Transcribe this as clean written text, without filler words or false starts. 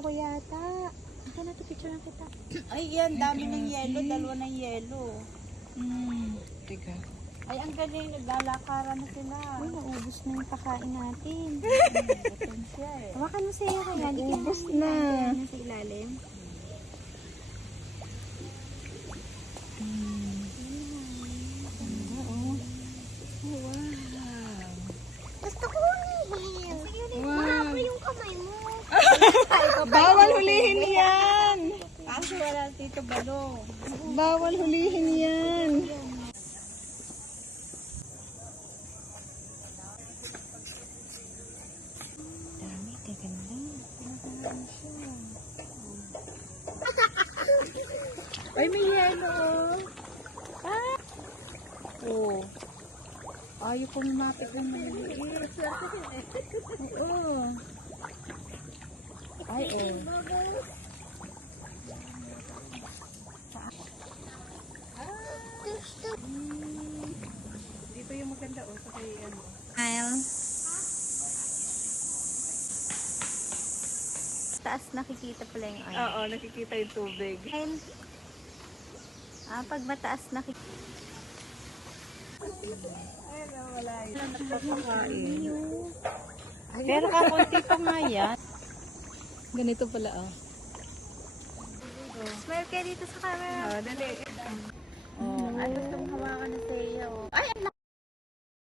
kawawa yata. Ito na, picture lang kita. Ay, yan. Dami ng yelo. Dalawa ng yelo. Teka. Ay, ang galing. Naglalakaran na sila. Uy, naubos na yung pakain natin. Gutom siya eh. Hawakan mo sa'yo kaya. Naubos na. Ano sa ilalim? Gusto ko hulihin. Mahaba yung kamay mo. Bawal hulihin yan. Kaso wala Tito Balong. Bawal hulihin yan. Dami, kaganda. Ay, may yelo. Oh. Ayaw ko lumapit ng maliliit. Oo. Ay, eh. Dito yung maganda, oh. Sa kay, ano. Taas nakikita pala yung ano. Oo, nakikita yung tubig. Pag mataas nakikita. Ay, wala yun. Nagpapakain. Pero kakunti pa nga yan. Ganito pala ah. Smile kayo dito sa camera. Oh, dali. Oh, ay gusto mong hawakan na sa'yo.